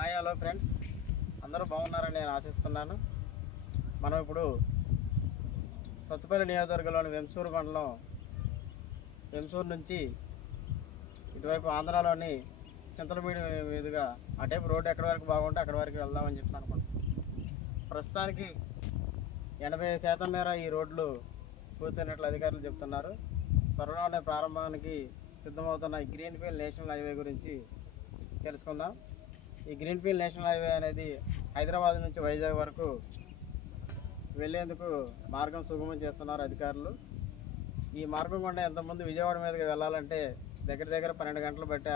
Hi hello friends, అందరూ బాగున్నారని నేను ఆశిస్తున్నాను. మనం ఇప్పుడు సత్తుపల్లి నియోజకవర్గంలోని వెంసూరు మండలం, వెంసూరు నుంచి ఇటువైపు ఆంధ్రాలోని చింతలపూడి మీదుగా అటేపు రోడ్డు ఎక్కడి వరకు బాగుంటే అక్కడి వరకు వెళ్దామని చెప్పి అనుకుంటున్నాను. ప్రస్తుతానికి 80% మేర ఈ రోడ్లు పూర్తయినట్లు అధికారులు చెప్తున్నారు. త్వరలోనే ప్రారంభానికి సిద్ధమవుతున్న ఈ గ్రీన్ఫీల్డ్ నేషనల్ హైవే గురించి తెలుసుకుందాం. ఈ గ్రీన్ఫీల్డ్ నేషనల్ హైవే అనేది హైదరాబాద్ నుంచి వైజాగ్ వరకు వెళ్ళేందుకు మార్గం సుగమం చేస్తున్నారు అధికారులు. ఈ మార్గం గుండా ఎంతమంది విజయవాడ మీదకి వెళ్ళాలంటే దగ్గర 12 గంటలు బట్టి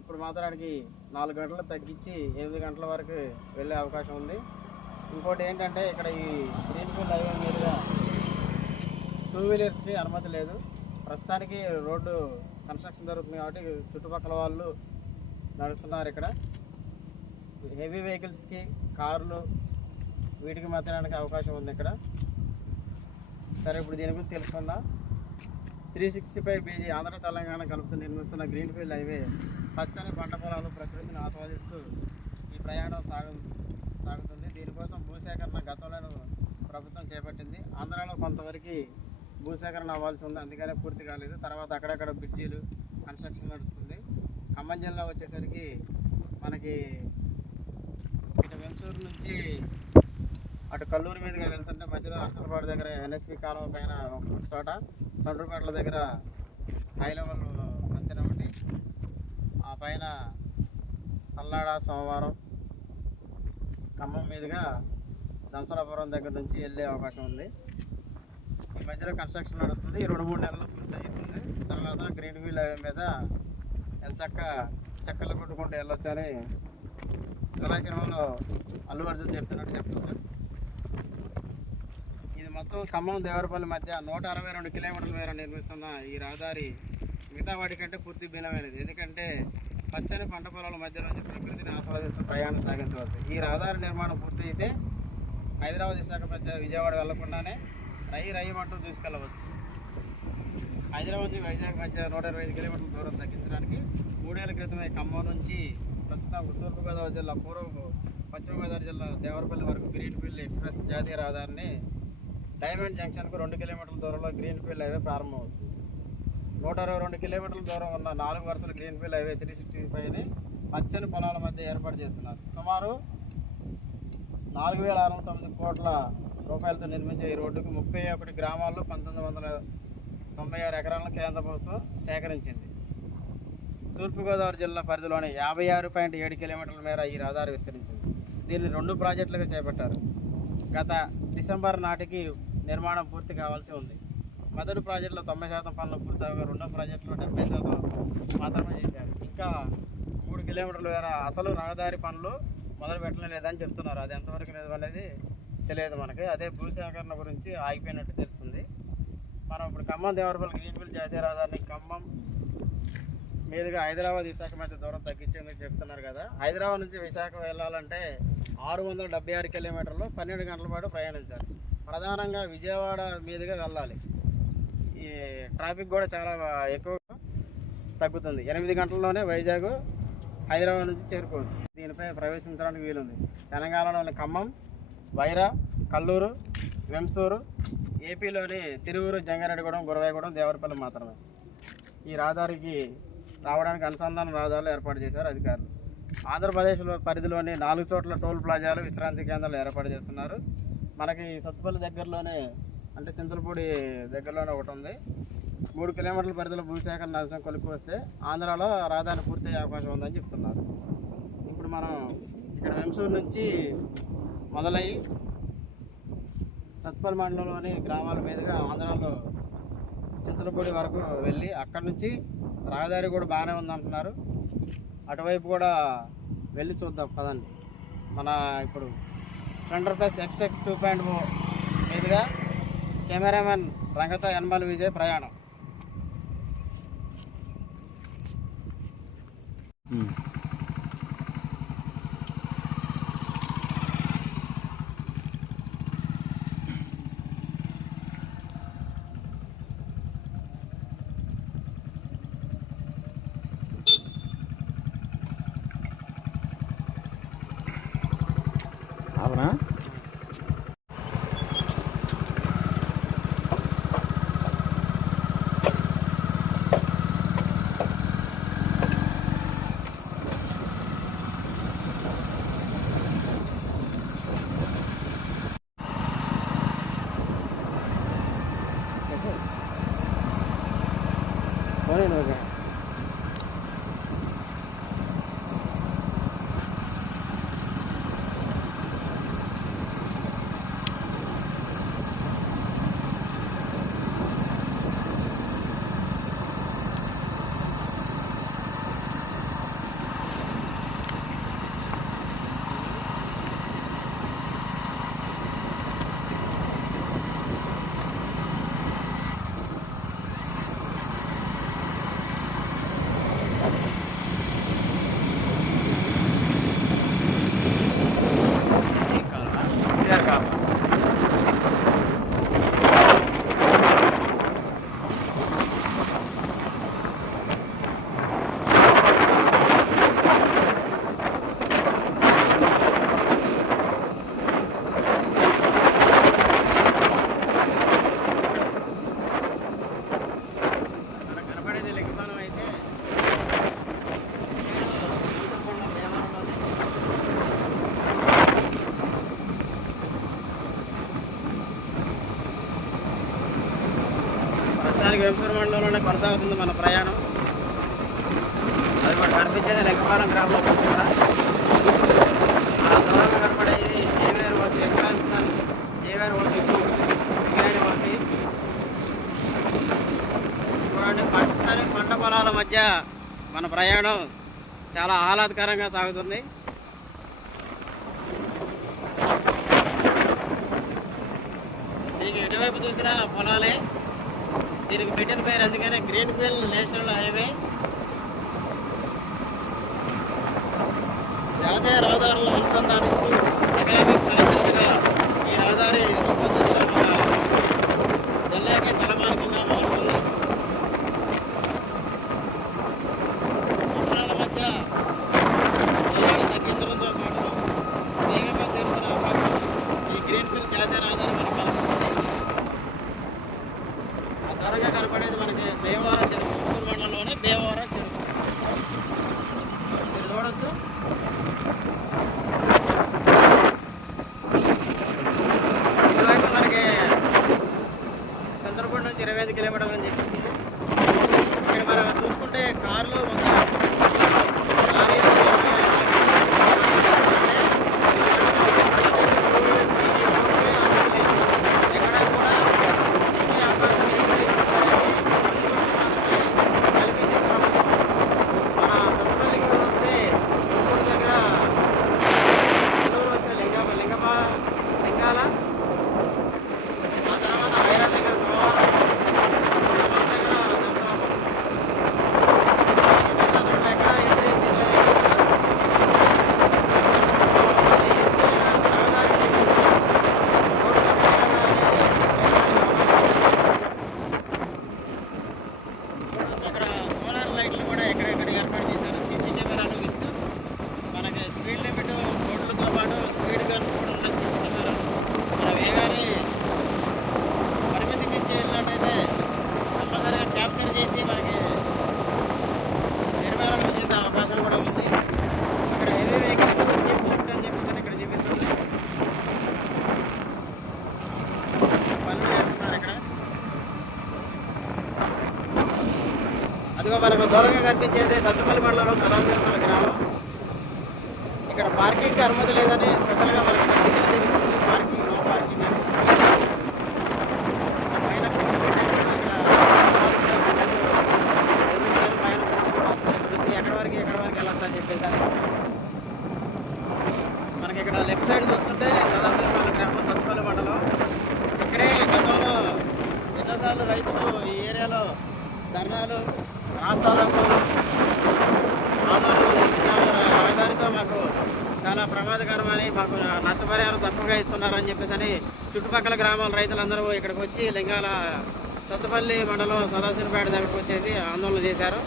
ఇప్పుడు మాత్రానికి 4 గంటలు తగ్గించి 8 గంటల వరకు వెళ్ళే అవకాశం ఉంది. ఇంకోటి ఏంటంటే ఇక్కడ ఈ గ్రీన్ఫీల్డ్ హైవే మీదుగా 2 వీలర్స్కి అనుమతి లేదు. ప్రస్తుతానికి రోడ్డు కన్స్ట్రక్షన్ జరుగుతుంది కాబట్టి చుట్టుపక్కల వాళ్ళు నడుస్తున్నారు. ఇక్కడ హెవీ వెహికల్స్కి, కార్లు వీటికి మాత్రానికి అవకాశం ఉంది ఇక్కడ. సరే, ఇప్పుడు దీని గురించి తెలుసుకుందాం. 365 BG ఆంధ్ర తెలంగాణ కలుపుతూ నిర్మిస్తున్న గ్రీన్ఫీల్డ్ హైవే పచ్చని పంట పొలాలు, ప్రకృతిని ఆస్వాదిస్తూ ఈ ప్రయాణం సాగుతుంది. దీనికోసం భూసేకరణ గతంలో ప్రభుత్వం చేపట్టింది. ఆంధ్రాలో కొంతవరకు భూసేకరణ అవ్వాల్సి ఉంది, అందుకనే పూర్తి కాలేదు. తర్వాత అక్కడక్కడ బ్రిడ్జీలు కన్స్ట్రక్షన్ నడుస్తుంది. ఖమ్మం జిల్లా వచ్చేసరికి మనకి ఇటు వెంసూరు నుంచి అటు కల్లూరు మీదుగా వెళ్తుంటే మధ్యలో అరసలపాడు దగ్గర NSP కాలువ పైన ఒక చోట, చండ్రుపేటల దగ్గర హై లెవెల్ వంతెన ఒకటి, ఆ పైన సల్లాడ, సోమవారం, ఖమ్మం మీదుగా దంసలాపురం దగ్గర నుంచి వెళ్ళే అవకాశం ఉంది. ఈ మధ్యలో కన్స్ట్రక్షన్ నడుస్తుంది. 2-3 నెలలు పూర్తి అవుతుంది. తర్వాత గ్రీన్ఫీల్డ్ హైవే మీద చక్కలు కొట్టుకుంటూ వెళ్ళొచ్చని జలా సినిమాలో అల్లు అర్జున్ చెప్తున్నట్టు చెప్పచ్చు. ఇది మొత్తం ఖమ్మం దేవరపల్లి మధ్య 162 కిలోమీటర్ల మేర నిర్మిస్తున్న ఈ రహదారి మిగతా వాటికంటే పూర్తి భిన్నమైనది. ఎందుకంటే పచ్చని పంట పొలాల మధ్య నుంచి ప్రకృతిని ఆస్వాదిస్తూ ప్రయాణం సాగించవచ్చు. ఈ రహదారి నిర్మాణం పూర్తి అయితే హైదరాబాద్, విశాఖ మధ్య విజయవాడ వెళ్లకుండానే రయ్యమంటూ తీసుకెళ్ళవచ్చు. హైదరాబాద్ నుంచి వైజాగ్ మధ్య 125 కిలోమీటర్ల దూరం తగ్గించడానికి 3 ఏళ్ల క్రితమే ఖమ్మం నుంచి ప్రస్తుతం తూర్పుగోదావరి జిల్లా, పశ్చిమ గోదావరి జిల్లా దేవరపల్లి వరకు గ్రీన్ఫీల్డ్ ఎక్స్ప్రెస్ జాతీయ రహదారిని డైమండ్ జంక్షన్కు 2 కిలోమీటర్ల దూరంలో గ్రీన్ఫీల్డ్ హైవే ప్రారంభమవుతుంది. 122 కిలోమీటర్ల దూరం ఉన్న 4 వరుసల గ్రీన్ఫీల్డ్ హైవే 365ని పచ్చని పొలాల మధ్య ఏర్పాటు చేస్తున్నారు. సుమారు 4,609 కోట్ల రూపాయలతో నిర్మించే ఈ రోడ్డుకు 31 గ్రామాల్లో 1996 ఎకరాలను కేంద్ర ప్రభుత్వం సేకరించింది. తూర్పుగోదావరి జిల్లా పరిధిలోని 56.7 కిలోమీటర్ల మేర ఈ రహదారి విస్తరించింది. దీన్ని 2 ప్రాజెక్టులుగా చేపట్టారు. గత డిసెంబర్ నాటికి నిర్మాణం పూర్తి కావాల్సి ఉంది. మొదటి ప్రాజెక్టులో 90% పనులు పూర్తవగా రెండో ప్రాజెక్టులో 70% మాత్రమే చేశారు. ఇంకా 3 కిలోమీటర్ల మేర అసలు రహదారి పనులు మొదలు పెట్టలేదని చెప్తున్నారు. అది ఎంతవరకు నిజం అనేది తెలియదు మనకి. అదే భూసేకరణ గురించి ఆగిపోయినట్టు తెలుస్తుంది. మనం ఇప్పుడు ఖమ్మం దేవరపల్లి గ్రీన్ఫీల్డ్ జాతీయ రహదారిని ఖమ్మం మీదుగా హైదరాబాద్, విశాఖ మధ్య దూరం తగ్గించేందుకు చెప్తున్నారు కదా. హైదరాబాద్ నుంచి విశాఖ వెళ్ళాలంటే 676 కిలోమీటర్లు 12 గంటల పాటు ప్రయాణించాలి. ప్రధానంగా విజయవాడ మీదుగా వెళ్ళాలి. ఈ ట్రాఫిక్ కూడా చాలా ఎక్కువగా తగ్గుతుంది. 8 గంటల్లోనే వైజాగ్, హైదరాబాద్ నుంచి చేరుకోవచ్చు. దీనిపై ప్రవేశించడానికి వీలుంది. తెలంగాణలోని ఖమ్మం, వైరా, కల్లూరు, వెంసూరు, ఏపీలోని తిరువురు, జంగారెడ్డిగూడెం, గురవాయగూడెం, దేవరపల్లి మాత్రమే ఈ రహదారికి రావడానికి అనుసంధాన రహదారులు ఏర్పాటు చేశారు అధికారులు. ఆంధ్రప్రదేశ్లో పరిధిలోని 4 చోట్ల టోల్ ప్లాజాలు, విశ్రాంతి కేంద్రాలు ఏర్పాటు చేస్తున్నారు. మనకి సత్తుపల్లి దగ్గరలోనే, అంటే చింతలపూడి దగ్గరలోనే ఒకటి ఉంది. 3 కిలోమీటర్ల పరిధిలో భూసేకరణ అంశం కొలిపి వస్తే ఆంధ్రాలో రహదారి పూర్తయ్యే అవకాశం ఉందని చెప్తున్నారు. ఇప్పుడు మనం ఇక్కడ వెంసూరు నుంచి మొదలయ్యి సత్తుపల్లి మండలంలోని గ్రామాల మీదుగా ఆంధ్రాలో చింతలపూడి వరకు వెళ్ళి అక్కడి నుంచి రహదారి కూడా బాగానే ఉందంటున్నారు. అటువైపు కూడా వెళ్ళి చూద్దాం పదండి. మన ఇప్పుడు స్ప్లెండర్ ప్లస్ ఎక్స్టెక్ 2.0 మీదుగా కెమెరామెన్ రంగతో యనమల విజయ్ ప్రయాణం. అవునా? ప్రస్తుతానికి వెంపూరు మండలంలోనే కొనసాగుతుంది మన ప్రయాణం. అది కూడా కనిపించేది లెక్కపాలెం గ్రామంలో కూర్చుంటా. ఆ దూరంగా కనపడేది జేవేరు వసి ఎక్స్పాన్షన్, జేవేరు వసి సింగరేణి వసి. చూడండి, పచ్చని పంట పొలాల మధ్య మన ప్రయాణం చాలా ఆహ్లాదకరంగా సాగుతుంది. మీకు ఎటువైపు చూసినా పొలాలే. దీనికి పెట్టిన పేరు అందుకనే గ్రీన్ ఫీల్డ్ నేషనల్ హైవే. జాతీయ రహదారులను అనుసంధానిస్తూ ఎకనామిక్ కారిడార్గా ఈ రహదారి రూపొందించడం మన జిల్లాకి తలమార్గంగా మారుతుంది. పట్టణాల మధ్య దూరాన్ని తగ్గించడంతో పాటు వేగంగా చేరుకునే అవకాశం ఈ గ్రీన్ ఫీల్డ్ జాతీయ రహదారి మనకు కల్పిస్తుంది. త్వరగా కనపడేది మనకి భీమవరం చెరువు, గుంటూరు మండలంలోని భీమవరం చెరువు మీరు చూడొచ్చు. ఇటువైపు మనకి చంద్రపూడి నుంచి 25 కిలోమీటర్లు అని చెప్పిస్తుంది. ఇక్కడ మనం చూసుకుంటే కారులో అదిగో మనకు దూరంగా కనిపించేది సత్తుపల్లి మండలంలో సదాశివపల్లి గ్రామం. ఇక్కడ పార్కింగ్కి అనుమతి లేదని స్పెషల్గా మనకు చూపిస్తుంది. పార్కింగ్ నో పార్కింగ్ అని పైన బోర్డు పెట్టేది. ఇక్కడ పైన బోర్డు కూడా వస్తాయి. ఎక్కడి వరకు వెళ్ళొచ్చు అని చెప్పేసి మనకి ఇక్కడ లెఫ్ట్ సైడ్ చూస్తుంటే సదాశివపల్లి గ్రామం, సత్తుపల్లి మండలం. ఇక్కడే గతంలో ఎన్నోసార్లు రైతులు ఈ ఏరియాలో ధర్నాలు, రాస్తాలకు, ఆందోళనలు రహదారితో మాకు చాలా ప్రమాదకరమని, మాకు నష్టపరిహారం తక్కువగా ఇస్తున్నారని చెప్పేసి చుట్టుపక్కల గ్రామాల రైతులందరూ ఇక్కడికి వచ్చి లింగాల సత్తుపల్లి మండలం సదాశివపేట దగ్గరకు వచ్చేసి ఆందోళన చేశారు.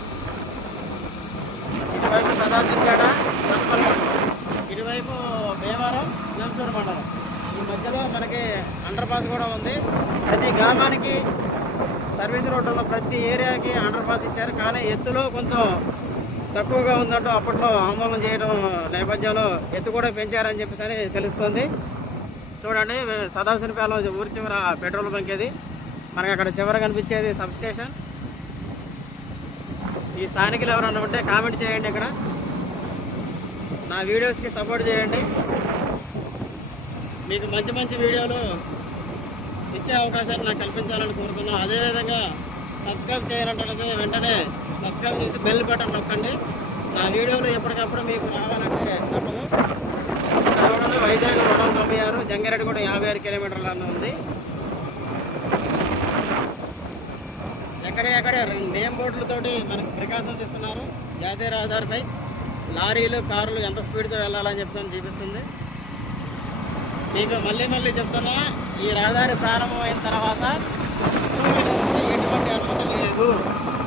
ఇటువైపు సదాశివపేట, సత్తుపల్లి మండలం, ఇటువైపు భీమవరం, నెల్లూరు మండలం. అండర్ పాస్ కూడా ఉంది. ప్రతి గ్రామానికి సర్వీస్ రోడ్డు ఉన్న ప్రతి ఏరియాకి అండర్ పాస్ ఇచ్చారు. కానీ ఎత్తులో కొంచెం తక్కువగా ఉందంటూ అప్పట్లో ఆందోళన చేయడం నేపథ్యంలో ఎత్తు కూడా పెంచారని చెప్పేసి తెలుస్తుంది. చూడండి, సదాశివపాలెం ఊరి చివర పెట్రోల్ బంక్ ఇది. మనకి అక్కడ చివర కనిపించేది సబ్ స్టేషన్. ఈ స్థానికులు ఎవరన్నా ఉంటే కామెంట్ చేయండి. ఇక్కడ నా వీడియోస్కి సపోర్ట్ చేయండి. మీకు మంచి మంచి వీడియోలు ఇచ్చే అవకాశాన్ని నాకు కల్పించాలని కోరుతున్నాను. అదేవిధంగా సబ్స్క్రైబ్ చేయాలంటే వెంటనే సబ్స్క్రైబ్ చేసి బెల్ బటన్ నొక్కండి. నా వీడియోలు ఎప్పటికప్పుడు మీకు రావాలంటే తప్పదు. వైజాగ్ 296, జంగారెడ్డి కూడా 56 కిలోమీటర్ల ఉంది. ఎక్కడే నేమ్ బోర్డులతోటి మనకు ప్రికాషన్స్ ఇస్తున్నారు. జాతీయ రహదారిపై లారీలు, కార్లు ఎంత స్పీడ్తో వెళ్ళాలని చెప్తాను చూపిస్తుంది. మీకు మళ్ళీ చెప్తున్నా, ఈ రహదారి ప్రారంభమైన తర్వాత ఎటువంటి అనుమతి లేదు.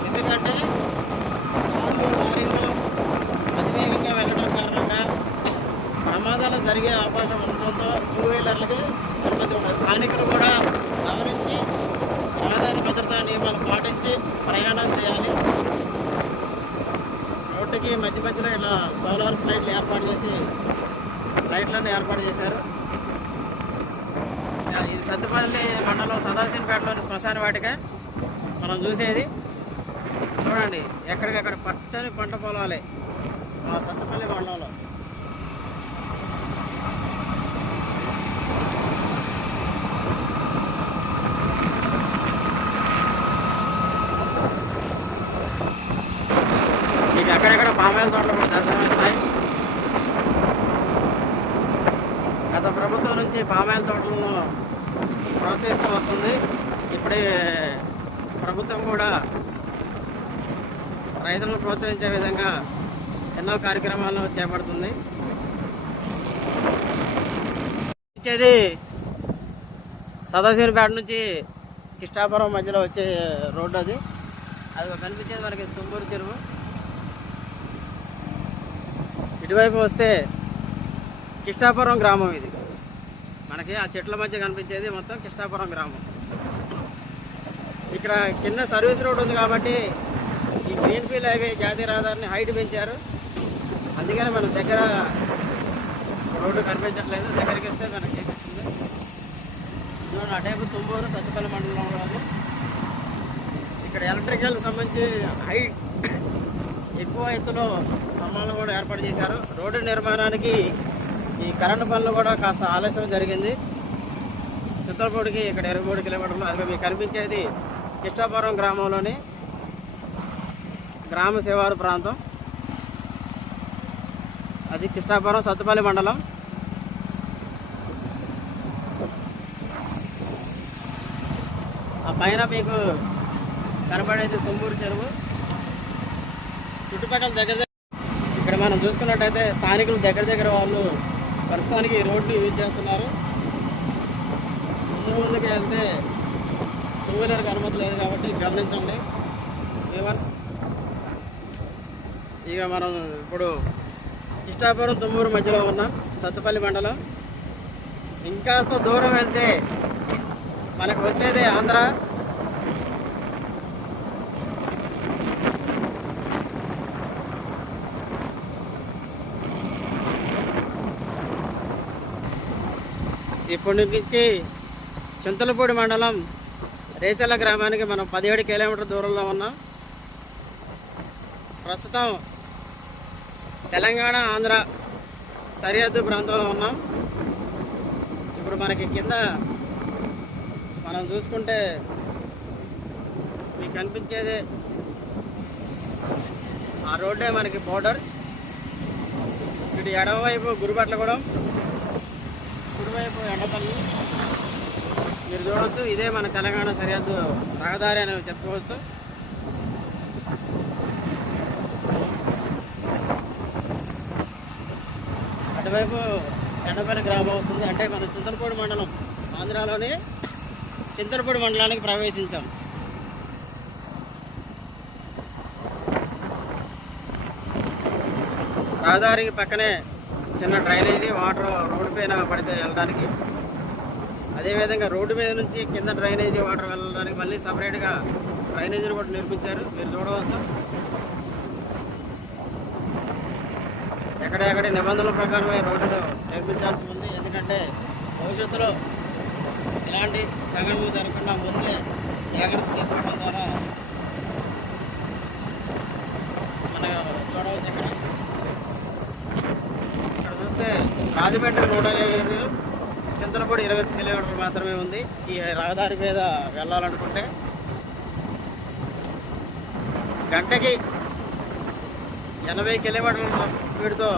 ఎందుకంటే కార్లు, లారీలు అతివేగంగా వెళ్ళడం కారణంగా ప్రమాదాలు జరిగే అవకాశం ఉండడంతో 2 వీలర్లకి అనుమతి ఉండదు. స్థానికులు కూడా గమనించి రహదారి భద్రతా నియమాలు పాటించి ప్రయాణం చేయాలి. రోడ్డుకి మధ్యలో ఇలా సోలార్ లైట్లను ఏర్పాటు చేశారు. ఇది సత్తుపల్లి మండలం సదాశివపేటలోని శ్మశాన వాటిక మనం చూసేది. చూడండి, ఎక్కడికక్కడ పచ్చని పంట పొలాలే మా సత్తుపల్లి మండలంలో. మీకు ఎక్కడెక్కడ పామాయిల తోటలు కూడా దర్శనమిస్తాయి. గత ప్రభుత్వం నుంచి పామాయిల తోటలను ప్రోత్సహిస్తూ వస్తుంది. ఇప్పుడే ప్రభుత్వం కూడా రైతులను ప్రోత్సహించే విధంగా ఎన్నో కార్యక్రమాలను చేపడుతుంది. ఇచ్చేది సదాశివపేట నుంచి కిష్టాపురం మధ్యలో వచ్చే రోడ్డు అది కనిపించేది మనకి తుమ్మూరు చెరువు. ఇటువైపు వస్తే కిష్టాపురం గ్రామం. ఇది మనకి ఆ చెట్ల మధ్య కనిపించేది మొత్తం కిష్టాపురం గ్రామం. ఇక్కడ కింద సర్వీస్ రోడ్ ఉంది కాబట్టి ఈ గ్రీన్ఫీల్డ్ హైవే జాతీయ రహదారిని హైట్ పెంచారు. అందుకని మనం దగ్గర రోడ్డు కనిపించట్లేదు. దగ్గరికి వస్తే మనకి కనిపిస్తుంది. చూడండి, అటేపు తుమ్మూరు సత్తుపల్లి మండలంలో ఉంది. ఇక్కడ ఎలక్ట్రికల్ సంబంధించి హైట్ ఎక్కువ ఎత్తులో స్తంభాలను కూడా ఏర్పాటు చేశారు. రోడ్డు నిర్మాణానికి ఈ కరెంటు పనులు కూడా కాస్త ఆలస్యం జరిగింది. చిత్తలపూడికి ఇక్కడ 23 కిలోమీటర్లు. అది మీకు కనిపించేది కిష్టాపురం గ్రామంలోని గ్రామ శివారు ప్రాంతం. అది కిష్టాపురం సత్తుపల్లి మండలం. ఆ పైన మీకు కనబడేది తుమ్మూరు చెరువు. చుట్టుపక్కల దగ్గర ఇక్కడ మనం చూసుకున్నట్టయితే స్థానికులు దగ్గర వాళ్ళు ప్రస్తుతానికి ఈ రోడ్ని యూజ్ చేస్తున్నారు. ముందుకు వెళ్తే 2 వీలర్కి అనుమతి లేదు కాబట్టి గమనించండి వ్యూవర్స్. ఇక మనం ఇప్పుడు కిష్టాపురం తుమ్మూరు మధ్యలో ఉన్నాం, సత్తుపల్లి మండలం. ఇంకాస్త దూరం వెళ్తే మనకు వచ్చేది ఆంధ్ర. ఇప్పటి నుంచి చింతలపూడి మండలం రేచల్ల గ్రామానికి మనం 17 కిలోమీటర్ దూరంలో ఉన్నాం. ప్రస్తుతం తెలంగాణ ఆంధ్ర సరిహద్దు ప్రాంతంలో ఉన్నాం. ఇప్పుడు మనకి కింద మనం చూసుకుంటే మీకు కనిపించేది ఆ రోడ్డే మనకి బోర్డర్. ఇటు ఎడమవైపు గురుబట్లగూడెం, కుడివైపు ఎండపల్లి. మీరు చూడవచ్చు, ఇదే మన తెలంగాణ సరిహద్దు రహదారి అని చెప్పుకోవచ్చు. అటువైపు ఎండపల్లి గ్రామం వస్తుంది. అంటే మన చింతలపూడి మండలం, ఆంధ్రాలోని చింతలపూడి మండలానికి ప్రవేశించాం. రహదారికి పక్కనే చిన్న డ్రైనేజీ, వాటర్ రోడ్డు పైన పడితే వెళ్ళడానికి. అదేవిధంగా రోడ్డు మీద నుంచి కింద డ్రైనేజీ వాటర్ వెళ్ళడానికి మళ్ళీ సపరేట్గా డ్రైనేజీని కూడా నిర్మించారు. మీరు చూడవచ్చు ఎక్కడెక్కడ నిబంధనల ప్రకారమే రోడ్డును నిర్మించాల్సి ఉంది. ఎందుకంటే భవిష్యత్తులో ఇలాంటి సంఘటనలు జరగకుండా ముందే జాగ్రత్త తీసుకోవడం ద్వారా మనం చూడవచ్చు. ఇక్కడ చూస్తే రాజమండ్రి 125, చింతలపూడి 20 కిలోమీటర్లు మాత్రమే ఉంది. ఈ రహదారి మీద వెళ్ళాలనుకుంటే గంటకి 80 కిలోమీటర్ల స్పీడ్తో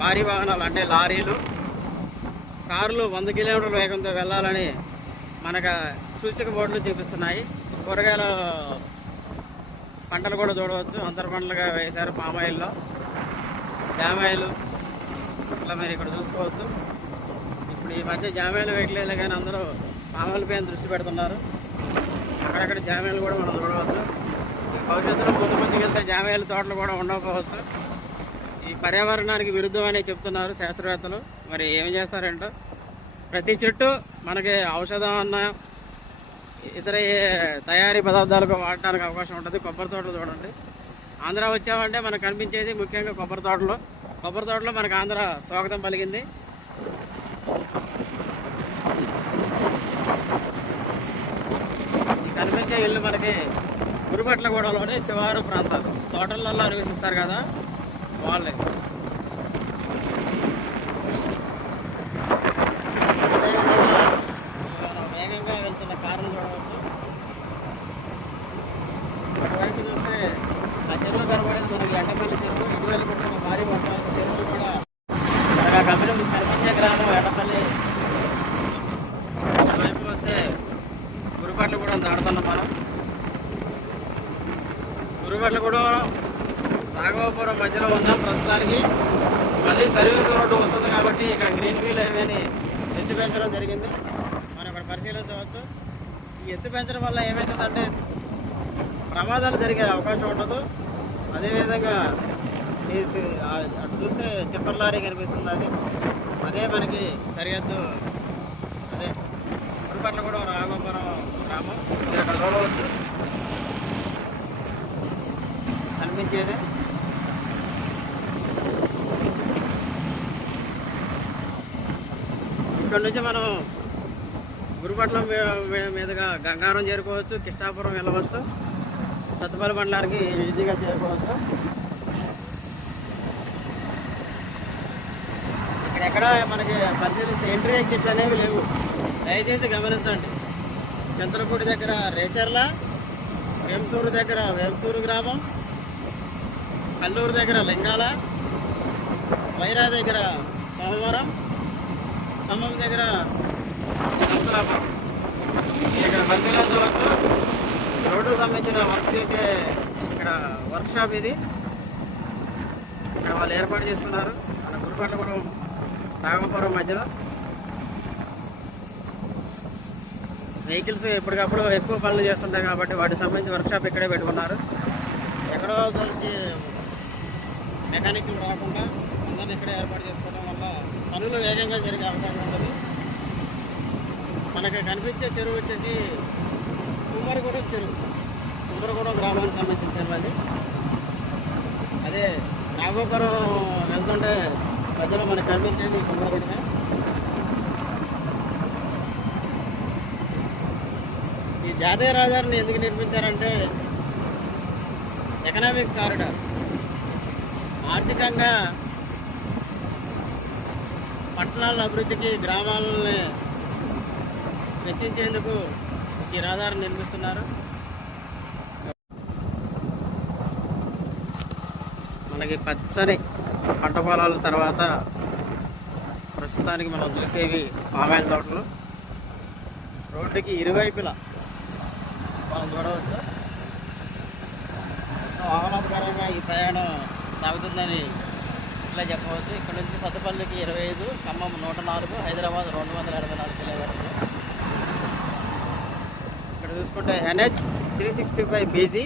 భారీ వాహనాలు అంటే లారీలు, కార్లు 100 కిలోమీటర్ల వేగంతో వెళ్ళాలని మనకు సూచక బోర్డులు చూపిస్తున్నాయి. కూరగాయల పంటలు కూడా చూడవచ్చు. అంతర పంటలుగా వేశారు. పామాయిల్లో, జామాయిలు ఇట్లా మీరు ఇక్కడ చూసుకోవచ్చు. ఇప్పుడు ఈ మధ్య జామాయిలు వేయట్లేదు కానీ అందరూ పామాయిల పైన దృష్టి పెడుతున్నారు. అక్కడక్కడ జామాయిలు కూడా మనం చూడవచ్చు. భవిష్యత్తులో ముందుకు వెళ్తే జామాయిల తోటలు కూడా ఉండకపోవచ్చు. ఈ పర్యావరణానికి విరుద్ధమని చెప్తున్నారు శాస్త్రవేత్తలు. మరి ఏం చేస్తారంటో ప్రతి చెట్టు మనకి ఔషధం అన్న ఇతర తయారీ పదార్థాలకు వాడటానికి అవకాశం ఉంటుంది. కొబ్బరి తోటలు చూడండి. ఆంధ్ర వచ్చామంటే మనకు కనిపించేది ముఖ్యంగా కొబ్బరి తోటలు. కొబ్బరి తోటలో మనకు ఆంధ్ర స్వాగతం పలికింది. కనిపించే ఇల్లు మనకి గురుపట్లగూడలోని శివారు ప్రాంతాలు, తోటలలో నివసిస్తారు కదా వాళ్ళే. అదేవిధంగా మనం వేగంగా వెళ్తున్న కారును చూడవచ్చు. ఒకవైపు చూస్తే ఆ చెరువు కనబడేది మనకి ఎండపల్లి చెరువు. ఇటీవల పుట్టిన భారీ వర్షాలు చెరువులు కూడా మనకు ఆ కంపెనీ కనిపించే గ్రామం ఎండపల్లి. వైపు వస్తే గురుపట్లగూడెం దాడుతున్నాం మనం. గురుపట్లగూడెం రాఘవాపురం మధ్యలో ఉన్నాం ప్రస్తుతానికి. మళ్ళీ సర్వీస్ రోడ్డు వస్తుంది కాబట్టి ఇక్కడ గ్రీన్ ఫీల్డ్ హైవేని ఎత్తు పెంచడం జరిగింది. మనం ఇక్కడ పరిశీలించవచ్చు. ఈ ఎత్తు పెంచడం వల్ల ఏమవుతుందంటే ప్రమాదాలు జరిగే అవకాశం ఉండదు. అదేవిధంగా అటు చూస్తే టిప్పర్ లారీ కనిపిస్తుంది. అదే మనకి సరిహద్దు. అదే గురుపట్లగూడెం రాఘవాపురం గ్రామం. మీరు అక్కడ చూడవచ్చు కనిపించేది. ఇక్కడ నుంచి మనం గురుపట్నం మీదుగా గంగారం చేరుకోవచ్చు, కిష్టాపురం వెళ్ళవచ్చు, సత్తుపల్లి మండలానికి ఈజీగా చేరుకోవచ్చు. ఇక్కడెక్కడ మనకి పరిశీలిస్తే ఎంట్రీ ఎగ్జిట్లు అనేవి లేవు. దయచేసి గమనించండి. చింతలపూడి దగ్గర రేచర్ల, వేంసూరు దగ్గర వేంసూరు గ్రామం, కల్లూరు దగ్గర లింగాల, వైరా దగ్గర సోమవారం, ఖమ్మం దగ్గర సంతలాపురం. ఇక్కడ పరిశీలించవచ్చు. రోడ్డుకు సంబంధించిన వర్క్ చేసే ఇక్కడ వర్క్షాప్ ఇది. ఇక్కడ వాళ్ళు ఏర్పాటు చేసుకున్నారు మన గురుపట్లగూడెం రాఘవాపురం మధ్యలో. వెహికల్స్ ఎప్పటికప్పుడు ఎక్కువ పనులు చేస్తుంటాయి కాబట్టి వాటికి సంబంధించి వర్క్షాప్ ఇక్కడే పెట్టుకున్నారు. ఎక్కడో నుంచి మెకానిక్లు రాకుండా అందరినీ ఇక్కడే ఏర్పాటు చేసుకోవడం వల్ల పనులు వేగంగా జరిగే అవకాశం ఉంటుంది. మనకి కనిపించే చెరువు వచ్చేసి కుమ్మరిగూడెం చెరువు. కుమ్మరిగూడెం గ్రామానికి సంబంధించిన చెరువు అది. అదే రాఘవాపురం వెళ్తుంటే మధ్యలో మనకు కనిపించేది కుమ్మరిగూడెమే. ఈ జాతీయ రహదారిని ఎందుకు నిర్మించారంటే ఎకనామిక్ కారిడార్. ఆర్థికంగా పట్టణాల అభివృద్ధికి, గ్రామాలని వెచ్చించేందుకు ఈ రహదారిని నిర్మిస్తున్నారు. మనకి పచ్చని పంట పొలాల తర్వాత ప్రస్తుతానికి మనం చూసేవి పామాయిల తోటలు. రోడ్డుకి ఇరువైపులా మనం చూడవచ్చు. ఆహ్లాదకరంగా ఈ ప్రయాణం సాగుతుందని ఇట్లా చెప్పవచ్చు. ఇక్కడ నుంచి సత్తుపల్లికి 25, ఖమ్మం 104, హైదరాబాద్ 224 కిలోమీటర్లు. ఇక్కడ చూసుకుంటే NH 365 BG.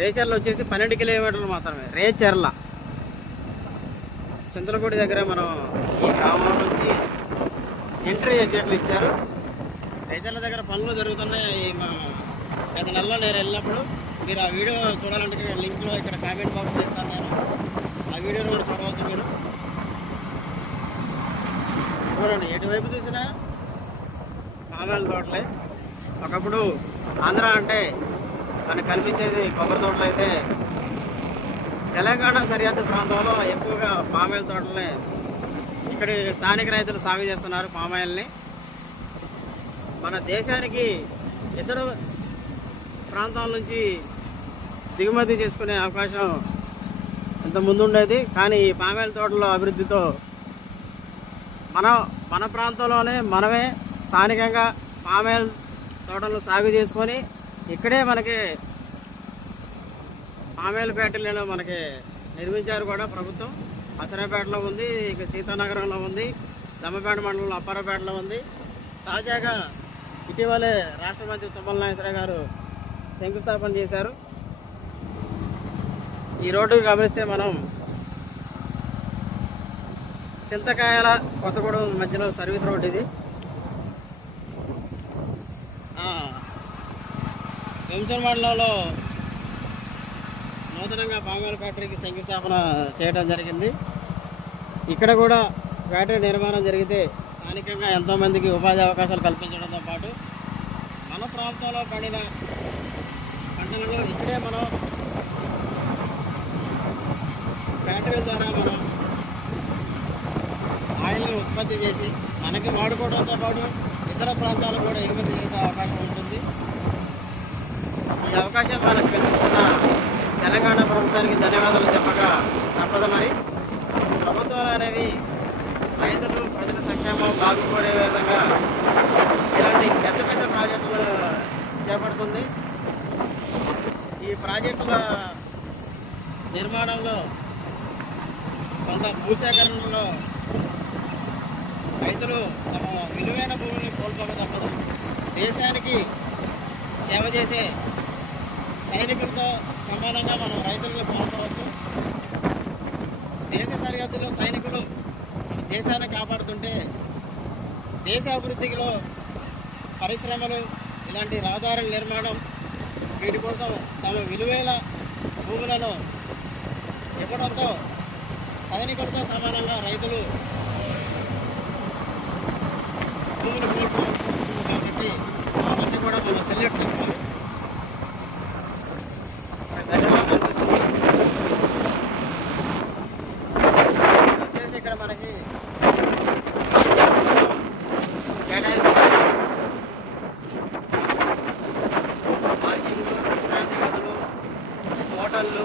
రేచర్ల వచ్చేసి 12 కిలోమీటర్లు మాత్రమే. రేచర్ల చింతలపూడి దగ్గర మనం ఈ గ్రామం నుంచి ఎంట్రీ ఎగ్జిట్లు ఇచ్చారు. రేచర్ల దగ్గర పనులు జరుగుతున్నాయి. మా గత నెలలో నేను వెళ్ళినప్పుడు మీరు ఆ వీడియో చూడాలంటే లింక్లో ఇక్కడ కామెంట్ బాక్స్లో ఇస్తాను నేను. ఆ వీడియోని కూడా చూడవచ్చు మీరు. చూడండి, ఎటువైపు చూసినా పామాయిల్ తోటలే. ఒకప్పుడు ఆంధ్ర అంటే మనకు కనిపించేది కొబ్బరి తోటలు అయితే, తెలంగాణ సరిహద్దు ప్రాంతంలో ఎక్కువగా పామాయిల్ తోటలనే ఇక్కడి స్థానిక రైతులు సాగు చేస్తున్నారు పామాయిల్ని. మన దేశానికి ఇతర ప్రాంతాల నుంచి దిగుమతి చేసుకునే అవకాశం ఇంత ముందుండేది. కానీ ఈ పామాయిల్ తోటల అభివృద్ధితో మన ప్రాంతంలోనే మనమే స్థానికంగా పామాయిల్ తోటలను సాగు చేసుకొని ఇక్కడే మనకి పామాయిల్ ఫ్యాక్టరీలను మనకి నిర్మించారు కూడా ప్రభుత్వం. అసరాపేటలో ఉంది, ఇక సీతానగరంలో ఉంది, దమ్మపేట మండలంలో అప్పారపేటలో ఉంది. తాజాగా ఇటీవలే రాష్ట్ర మంత్రి తుమ్మల నాగేశ్వరరావు గారు శంకుస్థాపన చేశారు. ఈ రోడ్డుకు గమనిస్తే మనం చింతకాయల కొత్తగూడెం మధ్యలో సర్వీస్ రోడ్ ఇది. వెంచర్ మండలంలో నూతనంగా పామాయిల్ ఫ్యాక్టరీకి శంకుస్థాపన చేయడం జరిగింది. ఇక్కడ కూడా ఫ్యాక్టరీ నిర్మాణం జరిగితే స్థానికంగా ఎంతోమందికి ఉపాధి అవకాశాలు కల్పించడంతో పాటు మన ప్రాంతంలో పండిన పంటలలో ఇక్కడే మనం ఫ్యాక్టరీ ద్వారా మనం ఆయిల్ని ఉత్పత్తి చేసి మనకి వాడుకోవడంతో పాటు ఇతర ప్రాంతాలకు కూడా ఎగుమతి చేసే అవకాశం ఉంటుంది. ఈ అవకాశం మనకు కల్పిస్తున్న తెలంగాణ ప్రభుత్వానికి ధన్యవాదాలు చెప్పక తప్పదు. మరి ప్రభుత్వాలు అనేవి రైతులు ప్రజల సంక్షేమం బాగుపడే విధంగా ఇలాంటి పెద్ద పెద్ద ప్రాజెక్టులు చేపడుతుంది. ఈ ప్రాజెక్టుల నిర్మాణంలో కొంత భూసేకరణలో రైతులు తమ విలువైన భూమిని కోల్పోక తప్పదు. దేశానికి సేవ చేసే సైనికులతో సమానంగా మనం రైతులను పోల్చవచ్చు. దేశ సరిహద్దులో సైనికులు దేశాన్ని కాపాడుతుంటే దేశ అభివృద్ధిలో పరిశ్రమలు, ఇలాంటి రహదారుల నిర్మాణం, వీటి కోసం తమ విలువైన భూములను ఇవ్వడంతో సైనికులతో సమానంగా రైతులు భూమిని కోల్పోతుంది. కాబట్టి వాళ్ళని కూడా మనం సెల్యూట్ చెప్పాలి. ధన్యవాదాలు. వచ్చేసి ఇక్కడ మనకి పార్కింగ్లు, విశ్రాంతి గదులు, హోటళ్ళు,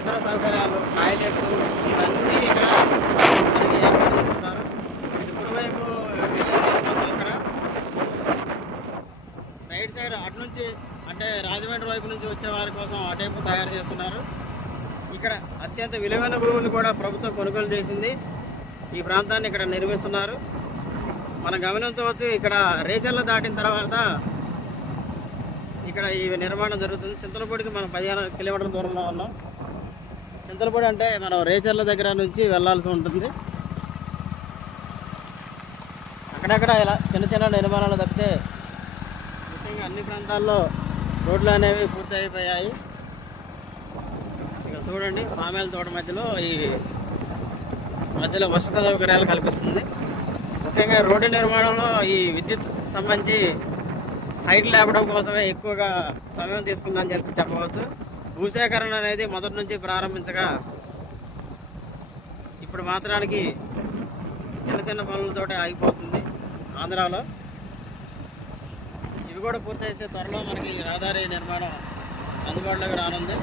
ఇతర సౌకర్యాలు, టాయిలెట్లు ఇవన్నీ ఇక్కడ మనకి ఏర్పాటు చేస్తున్నారు. ఇటువైపు వెళ్ళే వారి కోసం ఇక్కడ రైట్ సైడ్ అటు నుంచి అంటే రాజమండ్రి వైపు నుంచి వచ్చే వారి కోసం అటేపు తయారు చేస్తున్నారు. ఇక్కడ అత్యంత విలువైన భూములు కూడా ప్రభుత్వం కొనుగోలు చేసింది. ఈ ప్రాంతాన్ని ఇక్కడ నిర్మిస్తున్నారు. మనం గమనించవచ్చు. ఇక్కడ రేచర్లు దాటిన తర్వాత ఇక్కడ ఈ నిర్మాణం జరుగుతుంది. చింతలపూడికి మనం 15 కిలోమీటర్ల దూరంలో ఉన్నాం. చింతలపూడి అంటే మనం రేచర్ల దగ్గర నుంచి వెళ్ళాల్సి ఉంటుంది. అక్కడక్కడ ఇలా చిన్న చిన్న నిర్మాణాలు తప్పితే ముఖ్యంగా అన్ని ప్రాంతాల్లో రోడ్లు అనేవి పూర్తి అయిపోయాయి. ఇక చూడండి, పామాయిల్ తోట మధ్యలో వసతి సౌకర్యాలు కల్పిస్తుంది. ముఖ్యంగా రోడ్డు నిర్మాణంలో ఈ విద్యుత్ సంబంధించి హైట్ లేపడం కోసమే ఎక్కువగా సమయం తీసుకుందని చెప్పవచ్చు. భూసేకరణ అనేది మొదటి నుంచి ప్రారంభించగా ఇప్పుడు మాత్రానికి చిన్న చిన్న పనులతోటే ఆగిపోతుంది ఆంధ్రాలో. ఇవి కూడా పూర్తయితే త్వరలో మనకి రహదారి నిర్మాణం అందుబాటులోకి రానుంది.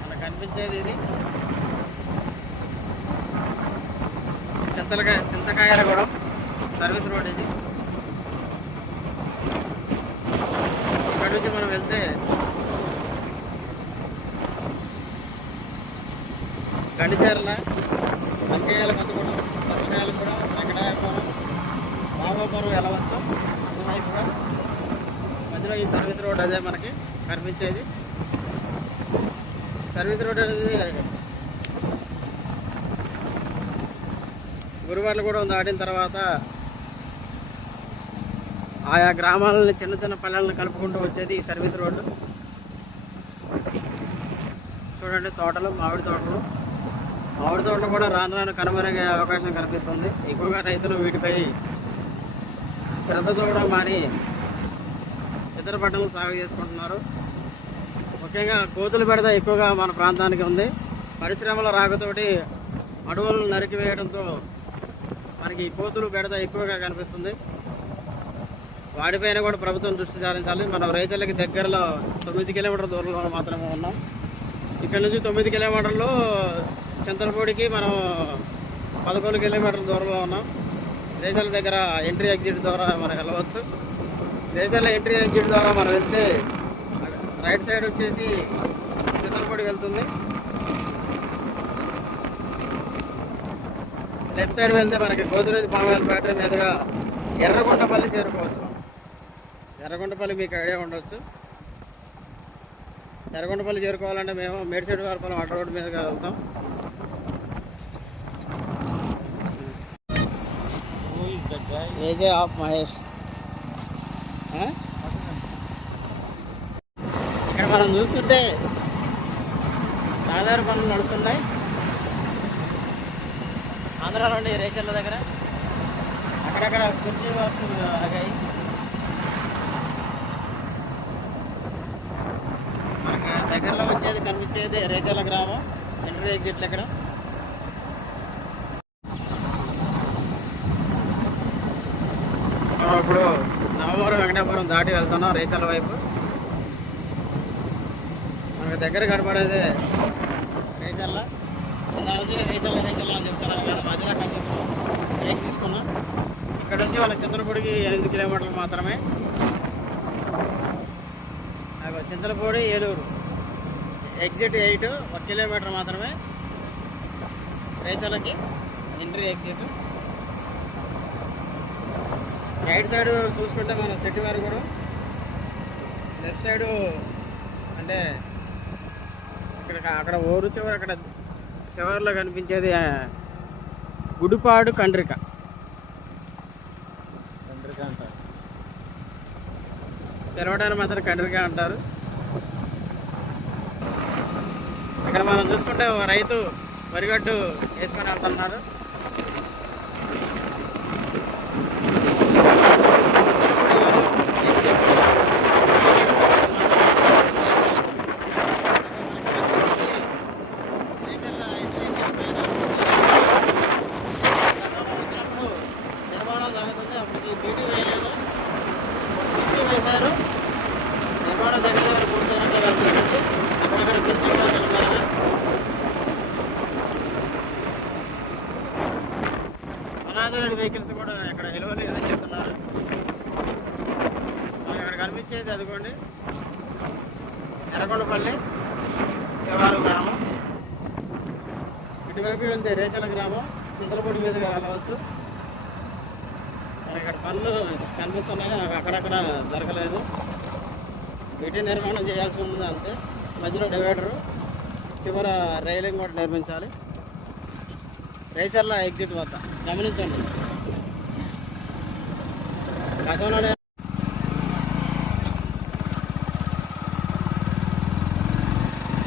మనకు కనిపించేది ఇది చింతకాయలగూడెం సర్వీస్ రోడ్. ఇది ఇక్కడ నుంచి మనం వెళ్తే గండిచేర్ల, వంకాయల కొత్తగూడెం, కొత్తకాయలగూడెం, వెంకటాయపురం, రాఘోపురం వెళ్ళవచ్చు. కూడా మధ్యలో ఈ సర్వీస్ రోడ్ అదే మనకి కనిపించేది. సర్వీస్ రోడ్ అనేది గురువార్లగూడెం దాటిన తర్వాత ఆయా గ్రామాలని చిన్న చిన్న పల్లెలను కలుపుకుంటూ వచ్చేది ఈ సర్వీస్ రోడ్డు. చూడండి, తోటలు, మామిడి తోటలు కూడా రాను రాను కనుమరుగే అవకాశం కనిపిస్తుంది. ఎక్కువగా రైతులు వీటిపై శ్రద్ధతో కూడా మారి ఇతర పంటలు సాగు చేసుకుంటున్నారు. ముఖ్యంగా కోతులు బెడద ఎక్కువగా మన ప్రాంతానికి ఉంది. పరిశ్రమల రాకతోటి అడవులను నరికివేయడంతో మనకి కోతులు బెడద ఎక్కువగా కనిపిస్తుంది. వాటిపైన కూడా ప్రభుత్వం దృష్టి సారించాలి. మనం రైతులకి దగ్గరలో 9 కిలోమీటర్ల దూరంలో మాత్రమే ఉన్నాం. ఇక్కడ నుంచి 9 కిలోమీటర్లు చింతలపూడికి మనం 11 కిలోమీటర్ల దూరంలో ఉన్నాం. రేచర్ల దగ్గర ఎంట్రీ ఎగ్జిట్ ద్వారా మనం వెళ్ళవచ్చు. రేచర్ల ఎంట్రీ ఎగ్జిట్ ద్వారా మనం వెళ్తే రైట్ సైడ్ వచ్చేసి చింతలపూడి వెళ్తుంది. లెఫ్ట్ సైడ్ వెళ్తే మనకి గోదురేజ్ పామాయిల్ ఫ్యాక్టరీ మీదుగా ఎర్రగుంటపల్లి చేరుకోవచ్చు. ఎర్రగుంటపల్లి మీకు ఐడియా ఉండవచ్చు. ఎర్రగుంటపల్లి చేరుకోవాలంటే మేము మేడిచెట్టు వారపల్లి వాటర్ రోడ్ మీదుగా వెళ్తాం. ఏజే ఆఫ్ మహేష్. ఇక్కడ మనం చూస్తుంటే ఆధార పనులు నడుస్తున్నాయి. ఆంధ్రాలోని రేచర్ల దగ్గర అక్కడక్కడ కుర్చీ వర్క్స్ ఆగాయి. మనకి దగ్గరలో వచ్చేది కనిపించేది రేచర్ల గ్రామం. ఎంట్రీ ఎగ్జిట్లు ఇక్కడ. ఇప్పుడు నవమూరు వెంకటాపురం దాటి వెళ్తున్నాం రేచర్ల వైపు. మనకి దగ్గర కనపడేది రేచర్ల. రేచర్ల అని చెప్తున్నాను కదా, మధ్యలో కాసేపు బ్రేక్ తీసుకున్నాం. ఇక్కడ నుంచి వాళ్ళ చింతలపూడికి 8 కిలోమీటర్లు మాత్రమే. చింతలపూడి ఏలూరు ఎగ్జిట్ 8, 1 కిలోమీటర్ మాత్రమే రేచర్లకి ఎంట్రీ ఎగ్జిట్. రైట్ సైడ్ చూసుకుంటే మనం శెట్టివారిగూడెం, లెఫ్ట్ సైడు అంటే అక్కడ ఊరు చివరి అక్కడ శివారులో కనిపించేది గుడిపాడు కండ్రిక అంటారు. తెరవడానికి మాత్రం కండ్రిక అంటారు. ఇక్కడ మనం చూసుకుంటే ఒక రైతు వరిగడ్డు వేసుకొని వెళ్తున్నారు. వెహికల్స్ కూడా ఇక్కడ నిలవలేదని చెప్తున్నారు. మనకి ఇక్కడ కనిపించేది అదిగోండి ఎర్రగొండపల్లి శివారు గ్రామం. ఇటువైపు వెళ్తే రేచర్ల గ్రామం. చింతలపూడి మీదుగా వెళ్ళవచ్చు. మనకి ఇక్కడ పనులు కనిపిస్తున్నాయి, అక్కడక్కడ జరగలేదు. వీటి నిర్మాణం చేయాల్సి ఉంది అంతే. మధ్యలో డివైడరు, చివర రైలింగ్ కూడా నిర్మించాలి. రేచర్ల ఎగ్జిట్ వద్ద గమనించండి. గతంలోనే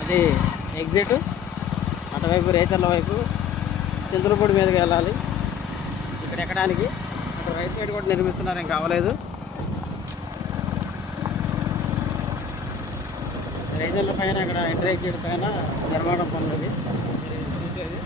అది ఎగ్జిట్. అటువైపు రేచర్ల వైపు చింతలపూడి మీదకి వెళ్ళాలి. ఇక్కడ ఎక్కడానికి అక్కడ రైట్ సైడ్ కూడా నిర్మిస్తున్నారు, ఏం కావలేదు. రేచర్ల పైన ఇక్కడ ఎంట్రీ ఎగ్జిట్ పైన నిర్మాణం పనులది చూసేది.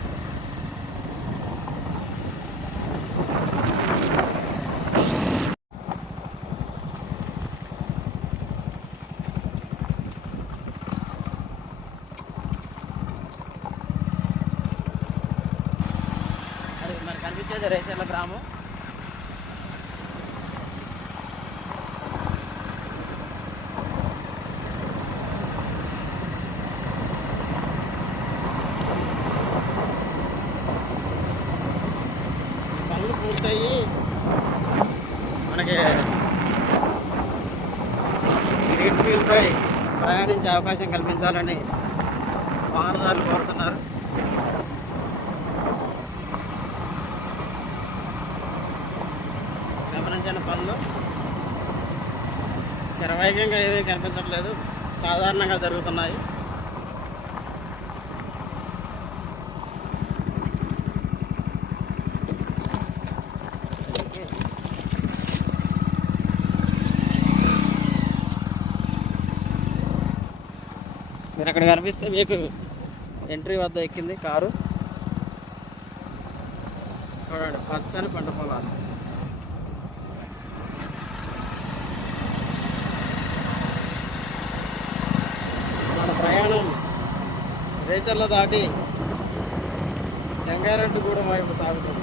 కనిపించేది రేచర్ల గ్రామం. పనులు పూర్తయ్యి మనకి గ్రీన్ ఫీల్డ్పై ప్రయాణించే అవకాశం కల్పించాలని వాహనదారులు కోరుతున్నారు. పనులు శరవేగంగా ఏమీ కనిపించట్లేదు, సాధారణంగా జరుగుతున్నాయి. మీరు అక్కడ కనిపిస్తే మీకు ఎంట్రీ వద్ద ఎక్కింది కారు. చూడండి, పచ్చని పంట పొలాలు. మన ప్రయాణం రేచర్ల దాటి జంగారెడ్డిగూడెం వైపు సాగుతుంది.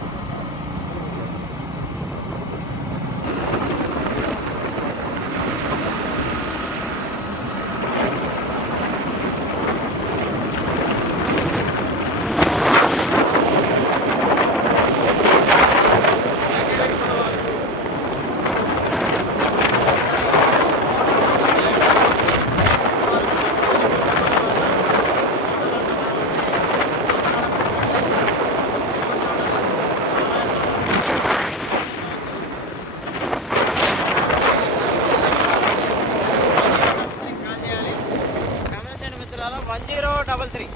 గమనించండి మిత్రులారా, 1033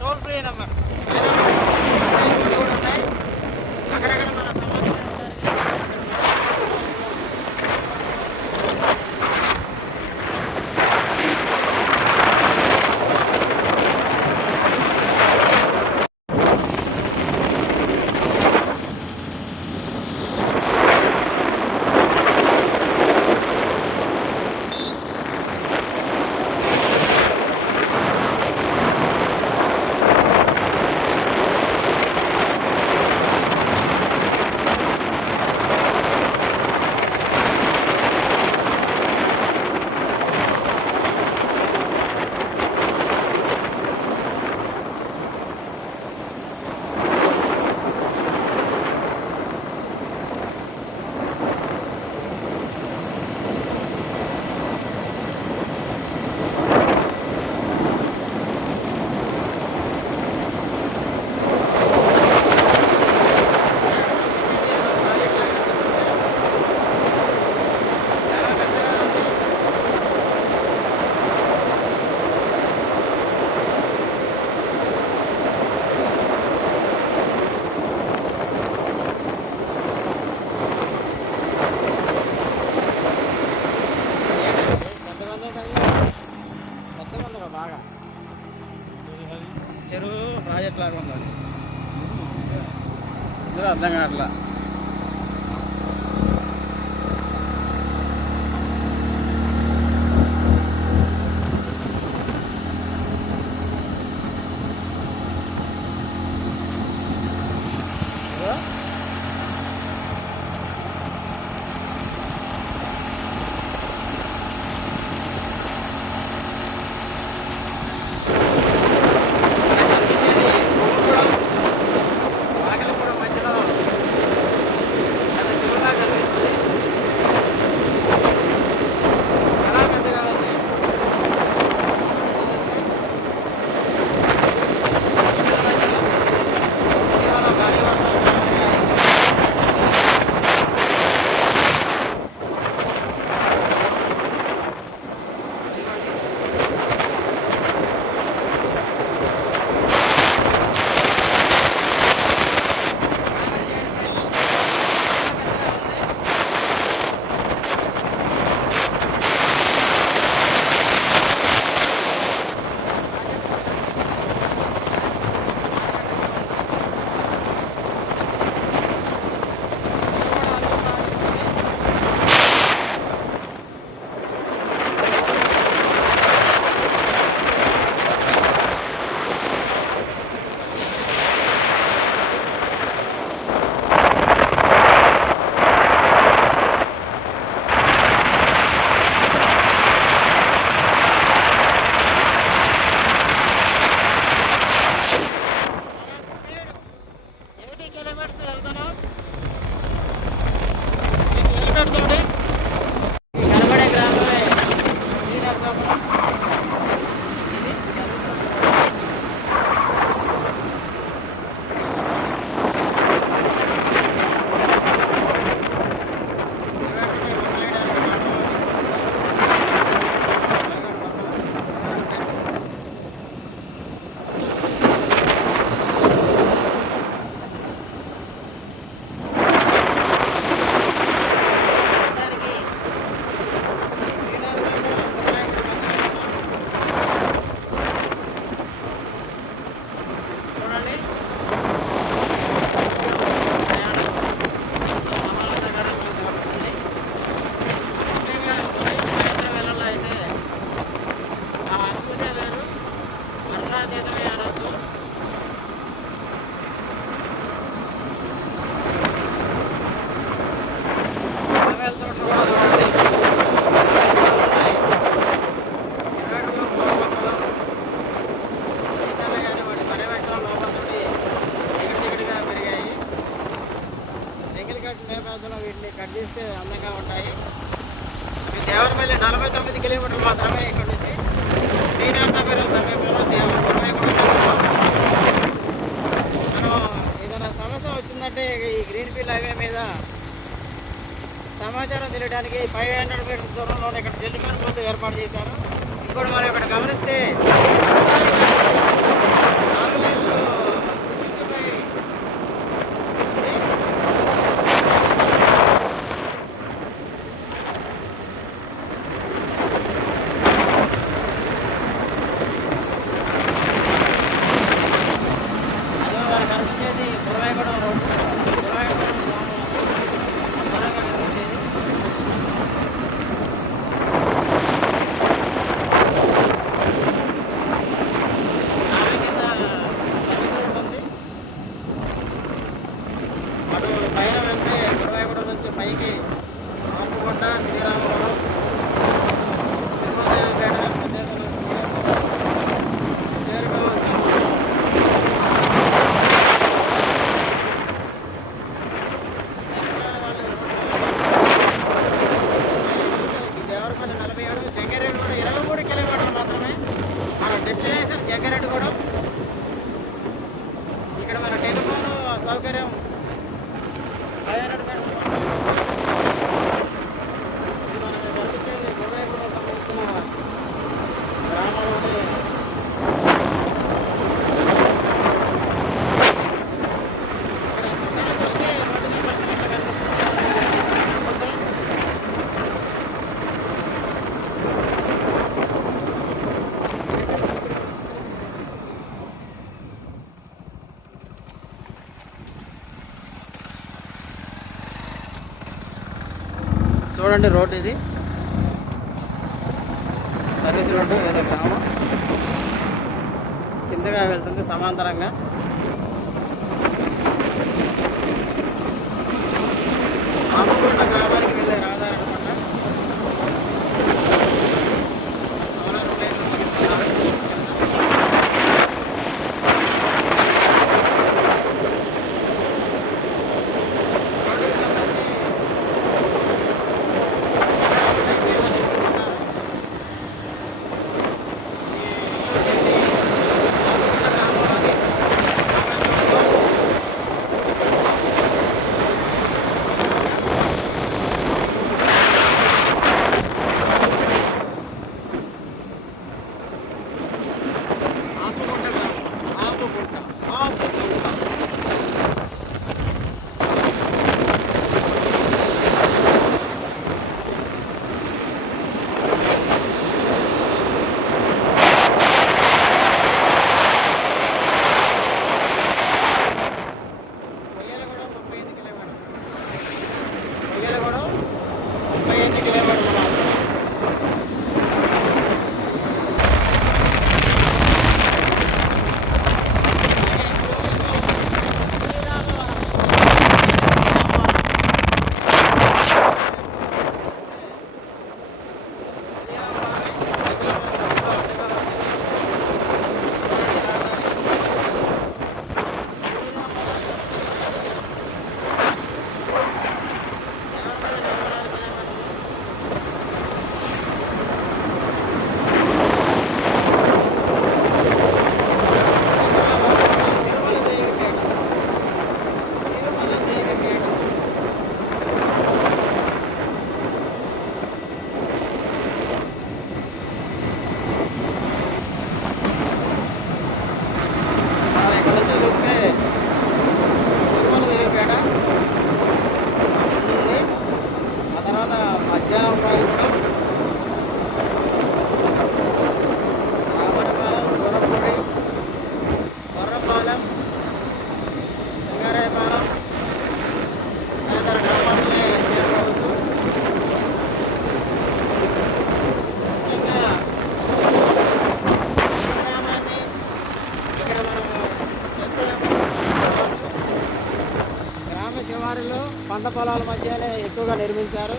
టోల్ ఫ్రీ నెంబర్. కూడా ఉన్నాయి అక్కడక్కడ మన సమాచారం. బాగా చెరువు ప్రాజెక్ట్ లాగా ఉంది. ఇందులో అర్థం కావట్లా. వీటిని కట్ చేస్తే అందంగా ఉంటాయి. ఈ దేవరపల్లి 49 కిలోమీటర్లు మాత్రమే ఇక్కడ నుంచి. శ్రీనివాసపురం సమీపంలో దేవరపల్లి దగ్గరలో మనం ఏదైనా సమస్య వచ్చిందంటే ఈ గ్రీన్ఫీల్డ్ హైవే మీద సమాచారం తెలియడానికి 500 మీటర్ల దూరంలోనే ఇక్కడ టెలిఫోన్ బూత్ ఏర్పాటు చేశారు. ఇంకోటి మనం ఇక్కడ గమనిస్తే పైకి ఆపుకొండ శ్రీరామవరం తిరుమలదేవిపేట దేవరపల్లి 47, జంగారెడ్డి కూడా 23 కిలోమీటర్లు మాత్రమే. మన డెస్టినేషన్ జంగారెడ్డి కూడా. ఇక్కడ మన టెలిఫోన్ సౌకర్యం 500 మీటర్లు. చూడండి రోడ్డు ఇది సర్వీస్ రోడ్డు. ఏదో గ్రామం కిందగా వెళ్తుంది సమాంతరంగా. ఆపుకొండ గ్రామానికి వెళ్ళే రహదారి అనమాట. శివారులో పంట పొలాల మధ్యనే ఎక్కువగా నిర్మించారు.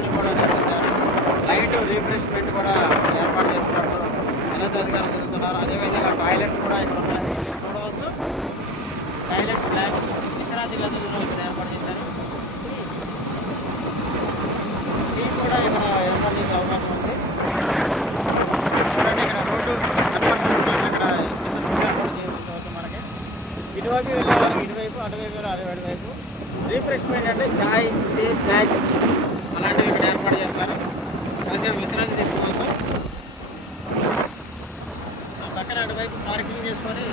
వసతులను కూడా నిర్మించారు. లైట్ రీఫ్రెష్మెంట్ కూడా ఏర్పాటు చేస్తున్నట్లు ఎన్హెచ్ అధికారులు తెలుపుతున్నారు. అదేవిధంగా టాయిలెట్స్ కూడా ఇక్కడ ఉన్నాయి. ఇక్కడ చూడవచ్చు టాయిలెట్ బ్లాక్ విశ్రాంతి గదులను ఇక్కడ ఏర్పాటు చేశారు. టీ కూడా ఇక్కడ ఏర్పాటు చేసే అవకాశం ఉంది. చూడండి ఇక్కడ రోడ్డు కన్వర్షన్ ఉన్నట్లు ఇక్కడ సిగ్నల్ కూడా చేయించవచ్చు. మనకి ఇటువైపు వెళ్ళే వారికి ఇటువైపు, అటువైపు అటువైపు రీఫ్రెష్మెంట్ అంటే చాయ్, టీ, స్నాక్స్ అలాంటివి ఇక్కడ ఏర్పాటు చేస్తారు. కాసేపు విశ్రాంతి తీసుకోవచ్చు. పక్కన అటువైపు పార్కింగ్ చేసుకొని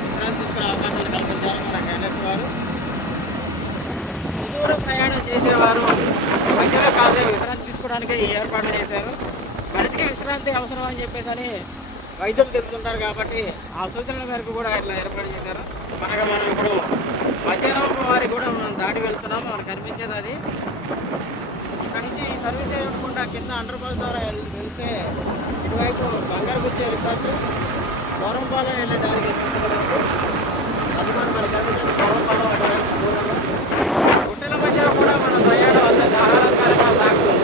విశ్రాంతి తీసుకునే అవకాశాలు కల్పించారు మన ఎన్హెచ్ వారు. సుదూర ప్రయాణం చేసేవారు మధ్యలో కాసేపు విశ్రాంతి తీసుకోవడానికి ఏర్పాటు చేశారు. మనిషికి విశ్రాంతి అవసరం అని చెప్పేసి అని వైద్యం తెలుపుతుంటారు కాబట్టి ఆ సూచనల మేరకు కూడా ఇట్లా ఏర్పాటు చేశారు. మనం ఇప్పుడు మధ్యాహ్నం వారికి కూడా మనం దాటి వెళ్తున్నాం. మనకు కనిపించేది అది. ఇక్కడ నుంచి ఈ సర్వీస్ చేయకుండా కింద అండర్ పాస్ ద్వారా వెళ్తే ఇటువైపు బంగారుగుచ్చే రిసార్ట్, గౌరంపాలెం వెళ్ళే దానికి అది కూడా మనకు కనిపించేది. గౌరంపాలెం అటువైపు దూరంలో గుట్టల మధ్యలో కూడా మన ప్రయాణం అంత ఆహ్లాదకరంగా సాగుతుంది.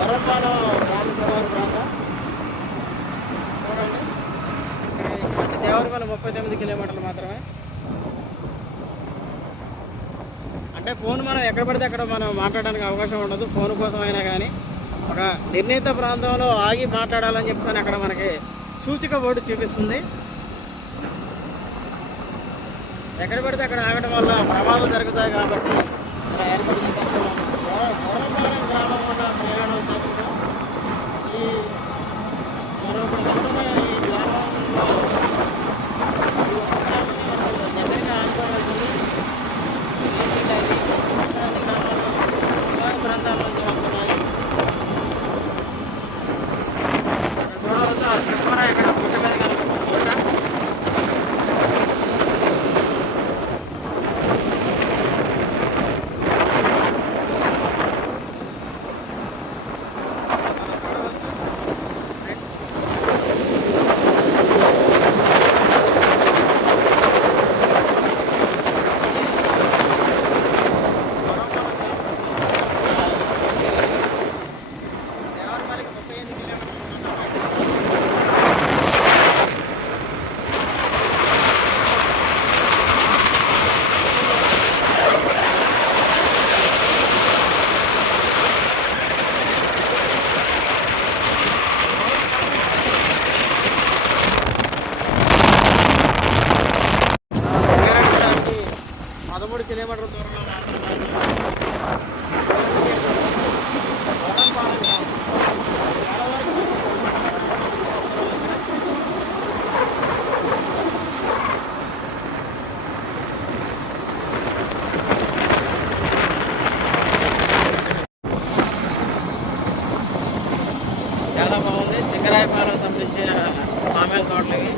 గౌరంపాలెం గ్రామ సభ ప్రాంతం చూడండి. ఇక్కడ దేవరపల్లి 39 కిలోమీటర్లు మాత్రమే. అంటే ఫోన్ మనం ఎక్కడ పడితే అక్కడ మనం మాట్లాడడానికి అవకాశం ఉండదు. ఫోన్ కోసం అయినా కానీ ఒక నిర్ణీత ప్రాంతంలో ఆగి మాట్లాడాలని చెప్తాను. అక్కడ మనకి సూచిక బోర్డు చూపిస్తుంది. ఎక్కడ పడితే అక్కడ ఆగడం వల్ల ప్రమాదాలు జరుగుతాయి కాబట్టి ఇక్కడ ఏర్పాటు చేస్తాం. గౌరంపాలెం గ్రామం ఉన్న ప్రయాణం చేస్తున్నాం. ఈ మనం ఇప్పుడు వెళ్తున్న ఈ గ్రామంలో దగ్గరగా ఆనుకోవాల్సింది గ్రామాలు శివాజీ ప్రాంతాల నుంచి వస్తున్నాయి. చూడవచ్చు ఆ చుట్టూరా ఇక్కడ గుట్ట మీద కనిపిస్తుంది. గుట్ట కిలోమీటర్ల దూరంలో మాత్రమే చాలా బాగుంది. చింగరాయపాలెం సంబంధించిన మామిడి తోటలు ఇవి.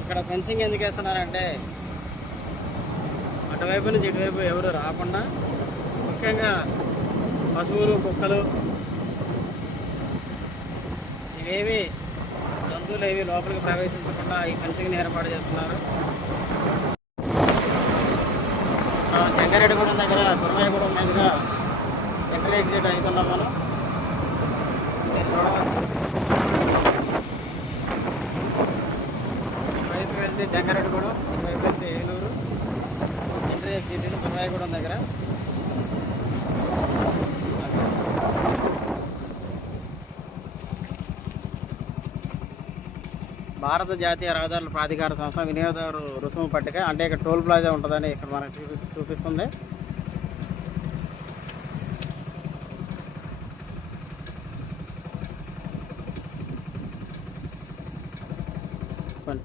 ఇక్కడ ఫెన్సింగ్ ఎందుకు వేస్తున్నారంటే అటువైపు నుంచి ఇటువైపు ఎవరు రాకుండా, ముఖ్యంగా పశువులు, కుక్కలు ఇవేవి జంతువులు ఏవి లోపలికి ప్రవేశించకుండా ఈ ఫెన్సింగ్ని ఏర్పాటు చేస్తున్నారు. జంగారెడ్డిగూడెం దగ్గర కురవాయిగూడెం మీదుగా ఎంట్రీ ఎగ్జిట్ అవుతున్నాం మనం. చూడవచ్చు ఇటువైపు వెళ్తే జంగారెడ్డిగూడెం, ఇటువైపు వెళ్తే ఏలూరు. ఎంట్రీ ఎగ్జిట్ ఇది కురవాయిగూడెం దగ్గర. భారత జాతీయ రహదారుల ప్రాధికార సంస్థ వినియోగదారు రుసుము పట్టిక, అంటే ఇక్కడ టోల్ ప్లాజా ఉంటుందని ఇక్కడ మనకు చూపిస్తుంది. చెప్పండి.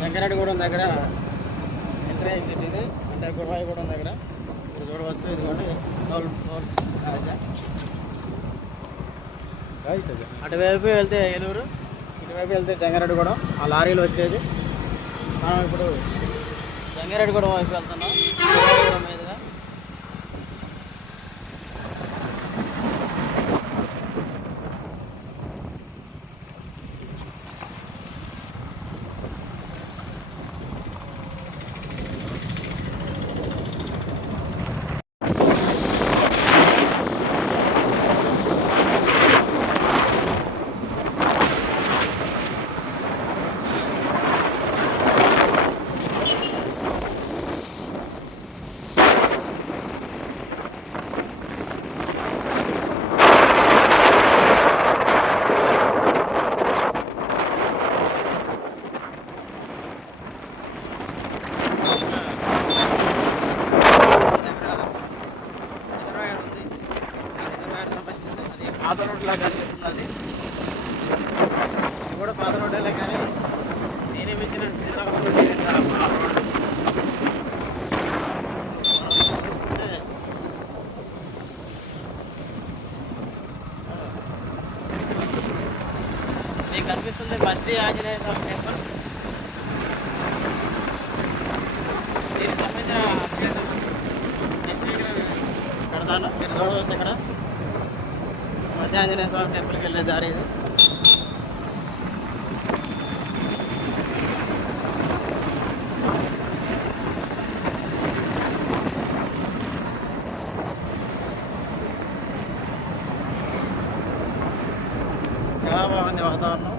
వెంకరెడ్డిగూడెం దగ్గర ఎంట్రీ ఎగ్జిట్ ఇది, అంటే గురవాయిగూడెం దగ్గర మీరు చూడవచ్చు. ఇదిగోండి టోల్ ప్లాజా. అటువైపు వెళ్తే ఏలూరు, ఇటువైపు వెళ్తే జంగారెడ్డిగూడెం. ఆ లారీలు వచ్చేది. మనం ఇప్పుడు జంగారెడ్డిగూడెం వైపు వెళ్తున్నాం గురవాయిగూడెం మీదుగా. పాత రోడ్లా కనిపిస్తున్నది. ఇది కూడా పాత రోడ్లే, కానీ నేనే మించిన పాత రోడ్డు చూసుకుంటే మీకు కనిపిస్తుంది మధ్య ఆంజనేయ స్వామి టెంపుల్. దీనికి సంబంధించిన అప్డేట్ పెడతాను, మీరు చూడవచ్చు. ఇక్కడ మధ్య ఆంజనేయ స్వామి టెంపుల్కి వెళ్ళే దారి ఇది. చాలా బాగుంది వాతావరణం.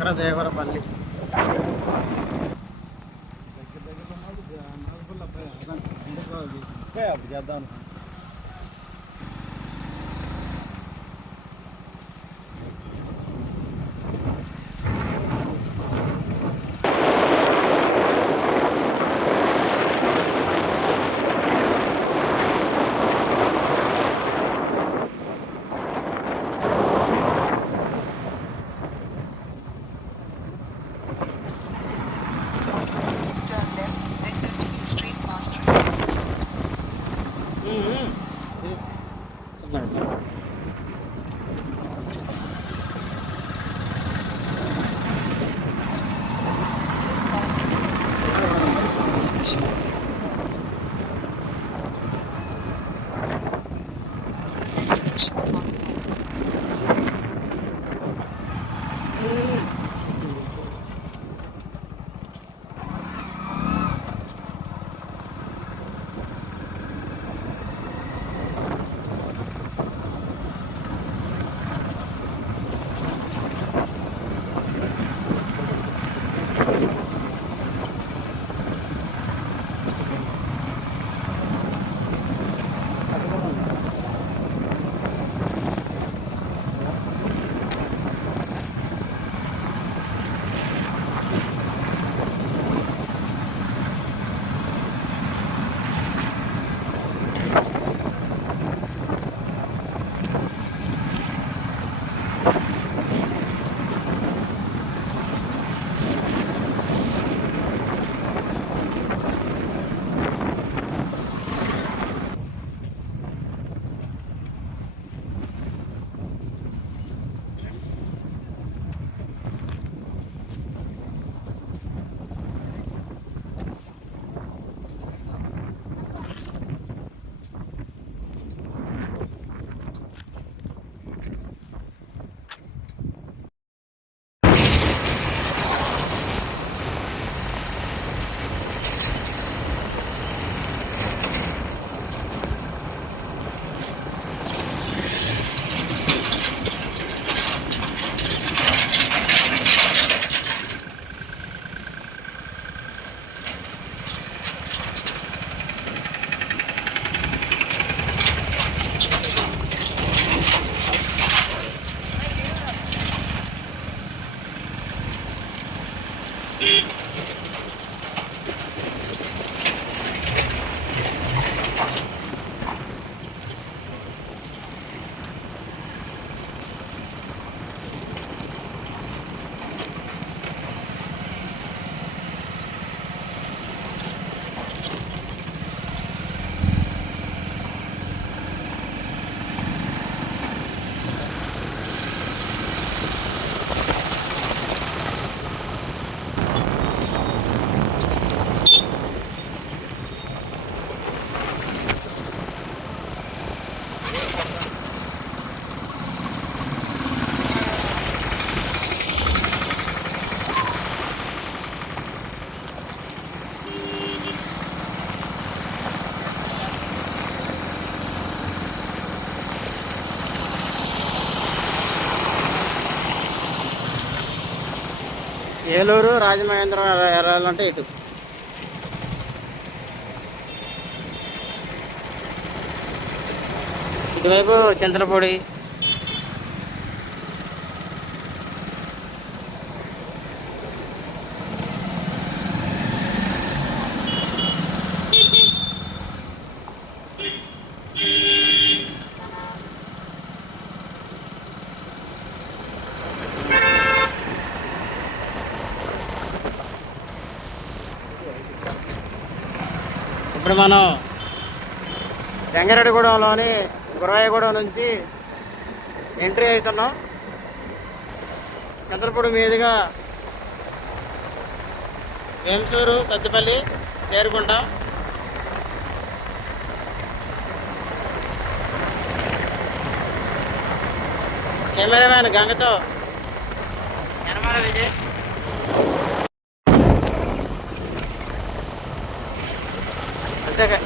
చక్రదేవరపల్లి చేద్దాం. ఏలూరు రాజమహేంద్రం వెళ్ళాలంటే ఇటు. ఇటువైపు చింతలపూడి. ఇప్పుడు మనం జంగారెడ్డిగూడెంలోని గురవాయగూడెం నుంచి ఎంట్రీ అవుతున్నాం. చంద్రపూడి మీదుగా వేంసూరు సత్తుపల్లి చేరుకుంటాం. కెమెరామ్యాన్ గంగతో యనమల విజయ్. అంతేగా.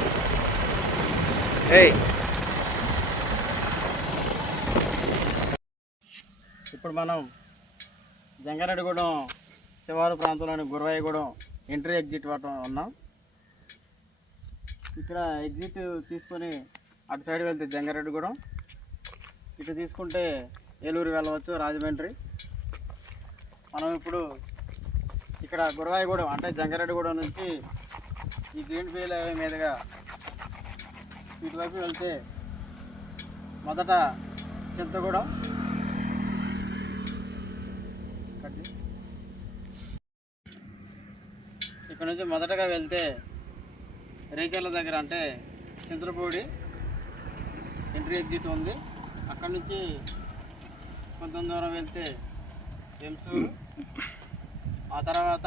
ఇప్పుడు మనం జంగారెడ్డిగూడెం శివారు ప్రాంతంలోని గురవాయగూడెం ఎంట్రీ ఎగ్జిట్ ఉన్నాం. ఇక్కడ ఎగ్జిట్ తీసుకొని అటు సైడ్ వెళ్తే జంగారెడ్డిగూడెం, ఇటు తీసుకుంటే ఏలూరు వెళ్ళవచ్చు, రాజమండ్రి. మనం ఇప్పుడు ఇక్కడ గురవాయగూడెం అంటే జంగారెడ్డిగూడెం నుంచి ఈ గ్రీన్ ఫీల్డ్ హైవే మీదుగా ఇటువైపు వెళ్తే మొదట చింతగూడెం, ఇక్కడ నుంచి మొదటగా వెళ్తే రేచర్ల దగ్గర అంటే చింతలపూడి ఎంట్రీ ఎగ్జిట్ ఉంది. అక్కడ నుంచి కొంత దూరం వెళ్తే వెంసూరు, ఆ తర్వాత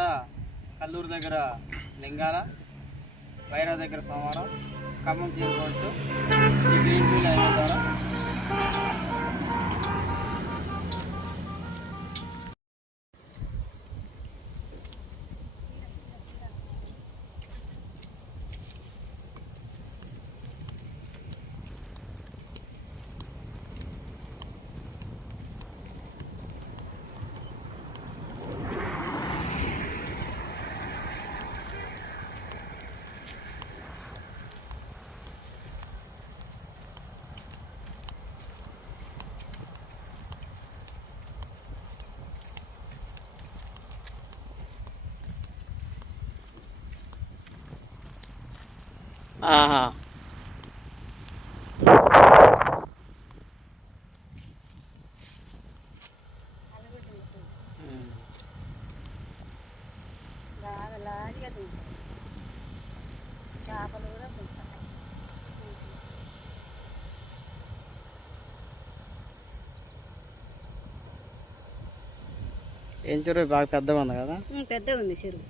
కల్లూరు దగ్గర లింగాల, వైరా దగ్గర సోమవారం, ఖమ్మం చేరుకోవచ్చు ఈ గ్రీన్ ఫీల్డ్ హైవే ద్వారా. ఆహా, చేపలు కూడా ఏం చెరువు బాగా పెద్దగా ఉంది కదా. పెద్దగా ఉంది చెరువు.